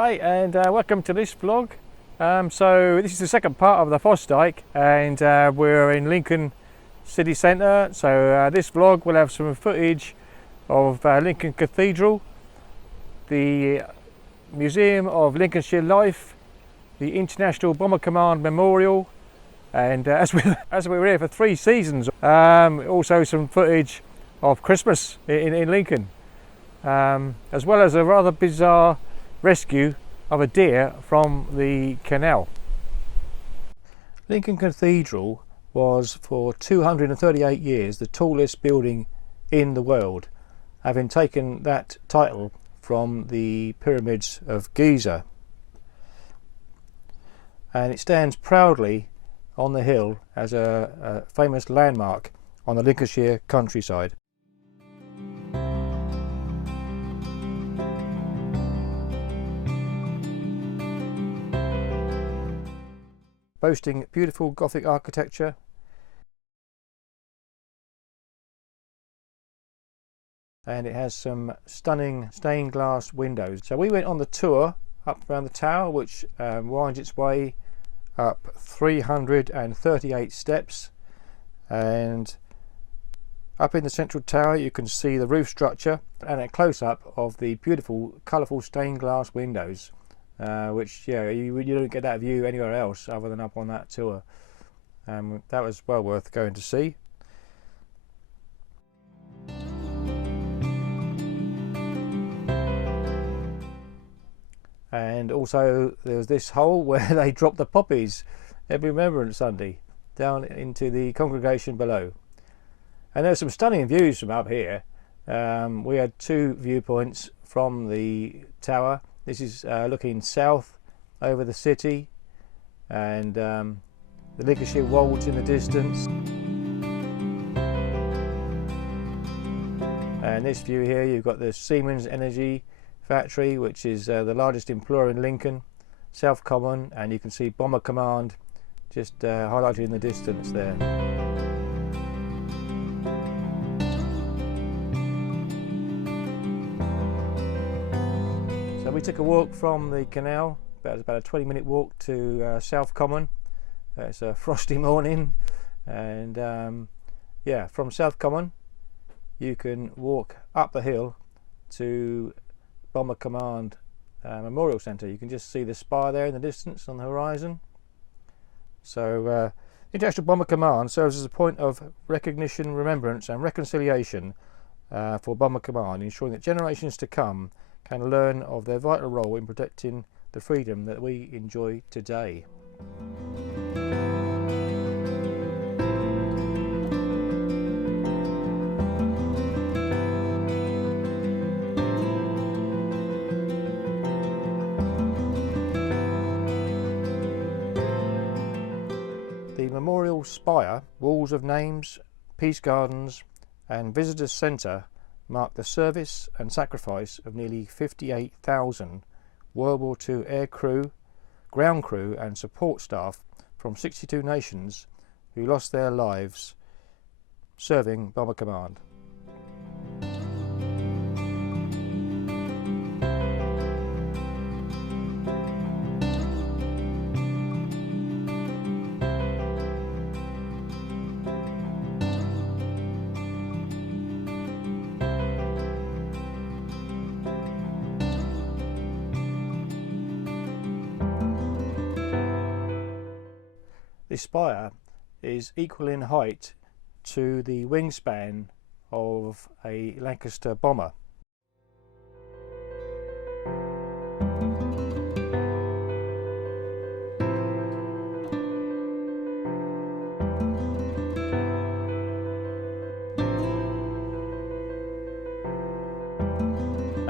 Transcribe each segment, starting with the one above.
Hi and welcome to this vlog. So this is the second part of the Fossdyke, and we're in Lincoln city centre. So this vlog will have some footage of Lincoln Cathedral, the Museum of Lincolnshire Life, the International Bomber Command Memorial, and as we were here for 3 seasons, also some footage of Christmas in Lincoln, as well as a rather bizarre rescue of a deer from the canal. Lincoln Cathedral was for 238 years the tallest building in the world, having taken that title from the pyramids of Giza, and it stands proudly on the hill as a famous landmark on the Lincolnshire countryside. Boasting beautiful Gothic architecture, and it has some stunning stained glass windows. So we went on the tour up around the tower, which winds its way up 338 steps, and up in the central tower you can see the roof structure and a close-up of the beautiful colourful stained glass windows, which you don't get that view anywhere else other than up on that tour. That was well worth going to see. And also there's this hole where they drop the poppies every Remembrance Sunday down into the congregation below. And there's some stunning views from up here. We had 2 viewpoints from the tower. This is looking south over the city, and the Lincolnshire Wolds in the distance. And this view here, you've got the Siemens Energy factory, which is the largest employer in Lincoln, South Common, and you can see Bomber Command just highlighted in the distance there. So we took a walk from the canal, about a 20-minute walk to South Common. It's a frosty morning, and yeah, from South Common you can walk up the hill to Bomber Command Memorial Centre. You can just see the spire there in the distance on the horizon. So International Bomber Command serves as a point of recognition, remembrance and reconciliation for Bomber Command, ensuring that generations to come can learn of their vital role in protecting the freedom that we enjoy today. The memorial spire, walls of names, peace gardens and visitors centre mark the service and sacrifice of nearly 58,000 World War II air crew, ground crew and support staff from 62 nations who lost their lives serving Bomber Command. This spire is equal in height to the wingspan of a Lancaster bomber.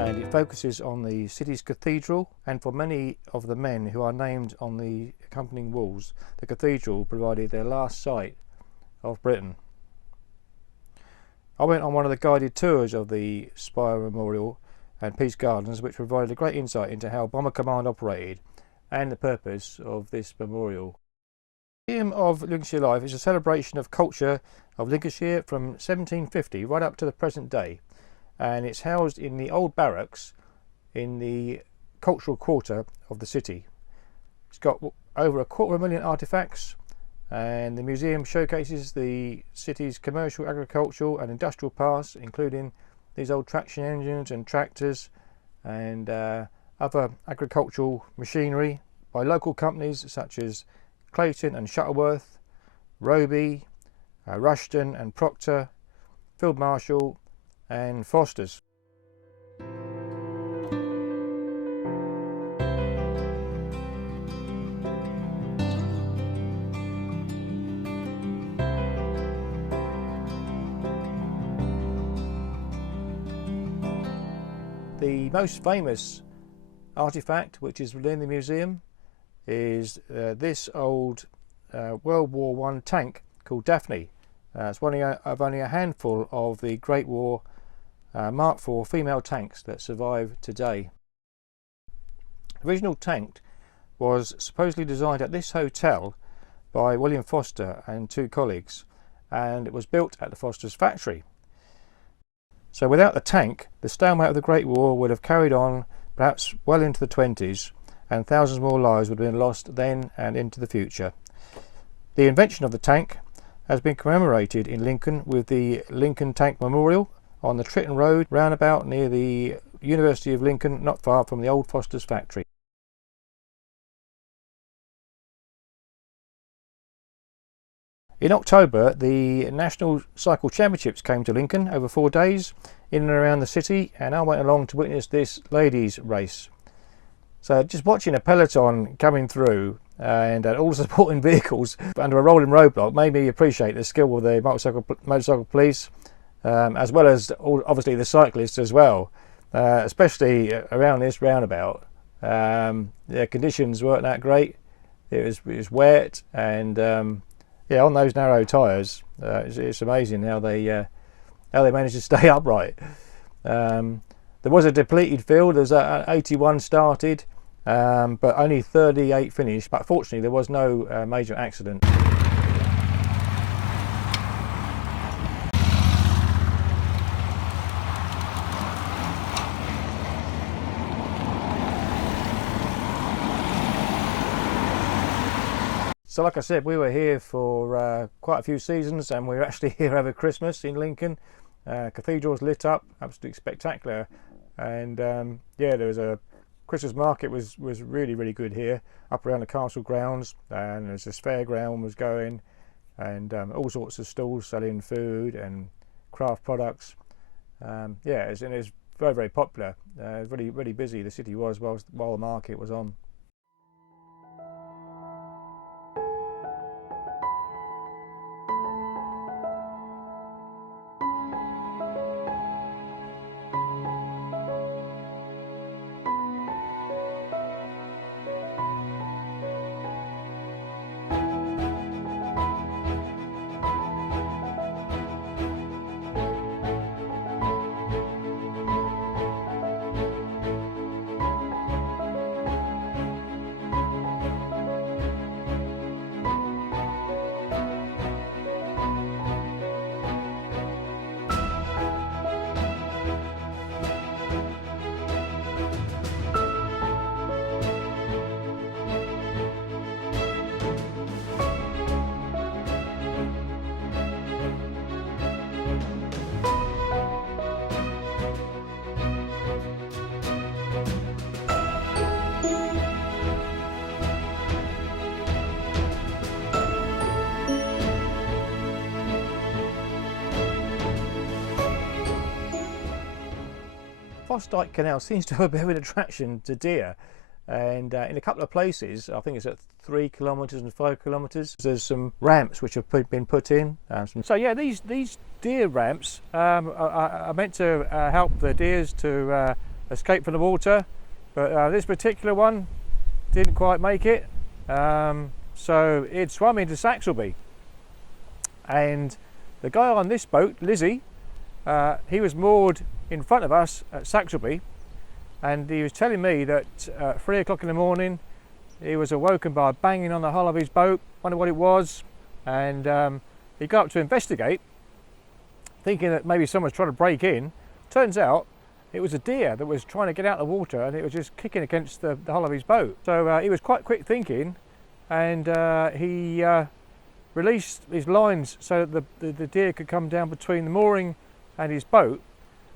And it focuses on the city's cathedral, and for many of the men who are named on the accompanying walls, the cathedral provided their last sight of Britain. I went on one of the guided tours of the Spire Memorial and Peace Gardens, which provided a great insight into how Bomber Command operated and the purpose of this memorial. The Museum of Lincolnshire Life is a celebration of culture of Lincolnshire from 1750 right up to the present day, and it's housed in the old barracks in the cultural quarter of the city. It's got over 250,000 artefacts, and the museum showcases the city's commercial, agricultural and industrial past, including these old traction engines and tractors and other agricultural machinery by local companies such as Clayton and Shuttleworth, Roby, Rushton and Proctor, Field Marshall and Foster's. The most famous artefact which is within the museum is this old World War I tank called Daphne. It's one of only a handful of the Great War Mark IV female tanks that survive today. The original tank was supposedly designed at this hotel by William Foster and 2 colleagues, and it was built at the Foster's factory. So without the tank, the stalemate of the Great War would have carried on perhaps well into the 20s, and thousands more lives would have been lost then and into the future. The invention of the tank has been commemorated in Lincoln with the Lincoln Tank Memorial on the Tritton Road roundabout near the University of Lincoln, not far from the old Foster's factory. In October, the National Cycle Championships came to Lincoln over 4 days in and around the city, and I went along to witness this ladies' race. So just watching a peloton coming through and all the supporting vehicles under a rolling roadblock made me appreciate the skill of the motorcycle police, as well as obviously the cyclists as well, especially around this roundabout. The conditions weren't that great. It was wet, and yeah, on those narrow tyres, it's amazing how they managed to stay upright. There was a depleted field as 81 started, but only 38 finished. But fortunately, there was no major accident. So like I said, we were here for quite a few seasons, and we were actually here over Christmas in Lincoln. Cathedral's lit up, absolutely spectacular, and yeah, there was a Christmas market was really good here, up around the castle grounds, and there's this fairground was going, and all sorts of stalls selling food and craft products. Yeah, it was very popular. Really busy the city was while the market was on. Fossdyke Canal seems to have a bit of an attraction to deer, and in a couple of places, I think it's at 3 kilometres and 5 kilometres, there's some ramps which have been put in. So yeah, these deer ramps are meant to help the deers to escape from the water, but this particular one didn't quite make it, so it swam into Saxilby, and the guy on this boat, Lizzie, he was moored in front of us at Saxilby, and he was telling me that at 3 o'clock in the morning he was awoken by a banging on the hull of his boat, wondered what it was, and he got up to investigate, thinking that maybe someone's trying to break in. Turns out it was a deer that was trying to get out of the water, and it was just kicking against the hull of his boat. So he was quite quick thinking, and he released his lines so that the deer could come down between the mooring and his boat,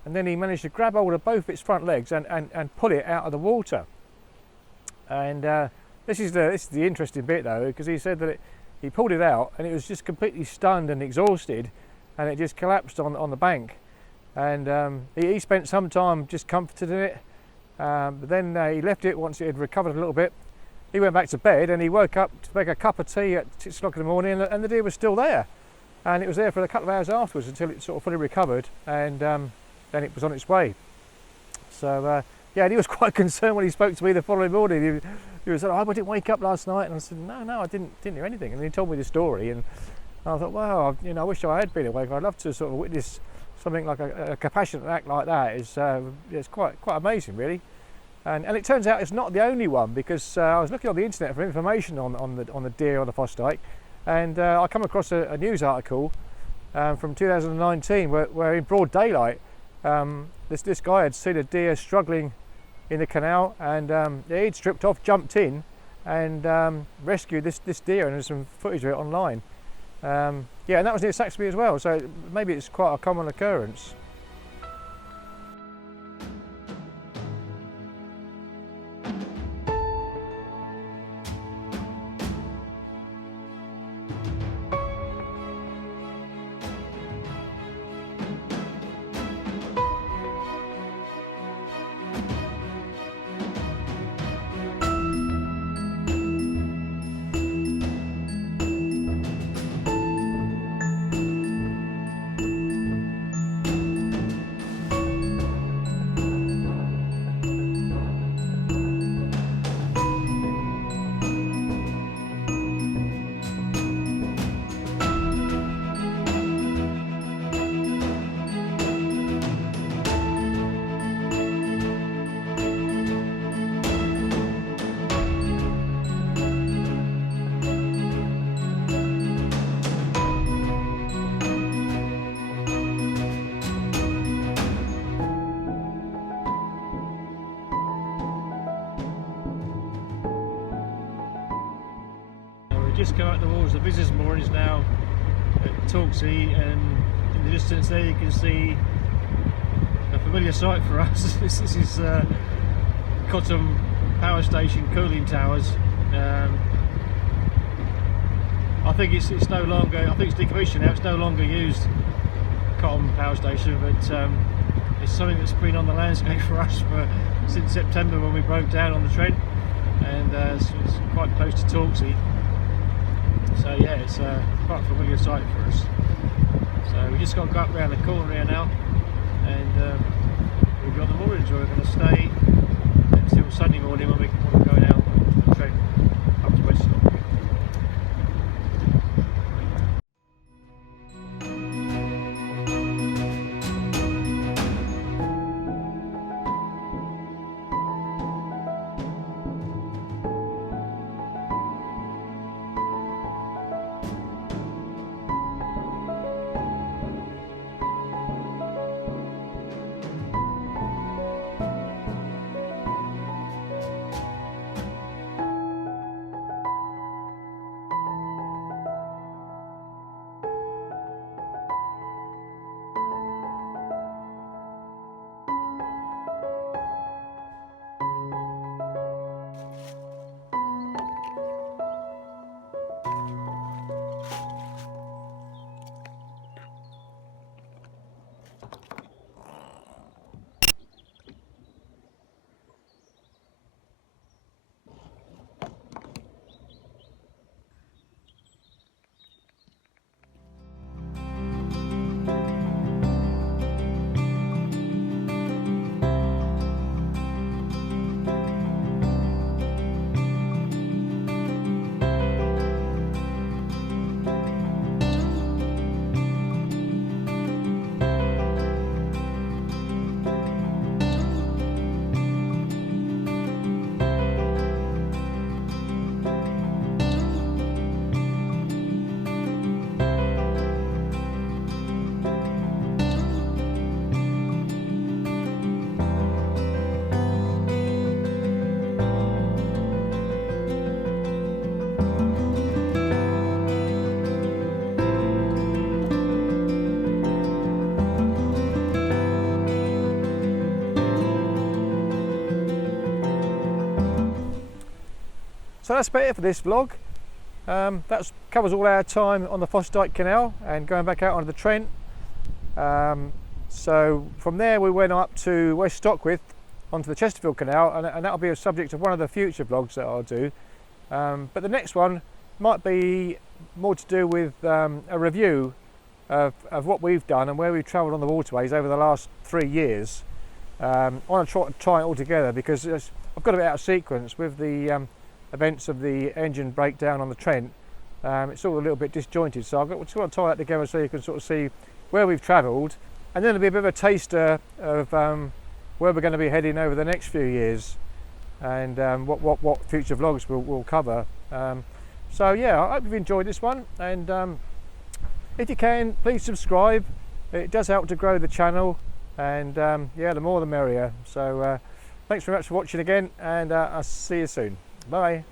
and then he managed to grab hold of both its front legs and pull it out of the water. And this is the interesting bit though, because he said that he pulled it out and it was just completely stunned and exhausted, and it just collapsed on the bank. And he spent some time just comforting it, but then he left it once it had recovered a little bit. He went back to bed and he woke up to make a cup of tea at 6 o'clock in the morning, and the deer was still there. And it was there for a couple of hours afterwards until it sort of fully recovered, and then it was on its way. So yeah, and he was quite concerned when he spoke to me the following morning. He was like, "Oh, I didn't wake up last night," and I said, "No, I didn't hear anything." And he told me the story, and I thought, "Wow, you know, I wish I had been awake. I'd love to sort of witness something like a compassionate act like that." It's quite amazing, really. And it turns out it's not the only one, because I was looking on the internet for information on the deer on the Fossdyke, and I come across a news article from 2019 where in broad daylight this guy had seen a deer struggling in the canal, and he'd stripped off, jumped in, and rescued this deer, and there's some footage of it online. Yeah, and that was near Saxilby as well, so maybe it's quite a common occurrence. Just come out towards the visitors' moorings now at Torksey, and in the distance there you can see a familiar sight for us. This is Cotton Power Station cooling towers. I think it's no longer, I think it's decommissioned now, it's no longer used, Cotton Power Station, but it's something that's been on the landscape for us since September, when we broke down on the Trent, and it's quite close to Torksey. So yeah, it's quite a familiar sight for us. So we just got to go up around the corner here now, and we've got the moorings where we're going to stay until Sunday morning when we're going out to the Trent up to Weststock. So that's about it for this vlog. That covers all our time on the Fossdyke Canal and going back out onto the Trent. So from there we went up to West Stockwith onto the Chesterfield Canal, and that'll be a subject of one of the future vlogs that I'll do. But the next one might be more to do with a review of what we've done and where we've travelled on the waterways over the last 3 years. I want to try it all together because I've got a bit out of sequence with the events of the engine breakdown on the Trent. It's all a little bit disjointed, so I've just got to tie that together so you can sort of see where we've travelled, and then it'll be a bit of a taster of where we're going to be heading over the next few years, and what future vlogs we'll cover. So yeah, I hope you've enjoyed this one, and if you can, please subscribe. It does help to grow the channel, and yeah, the more the merrier. So thanks very much for watching again, and I'll see you soon. Bye.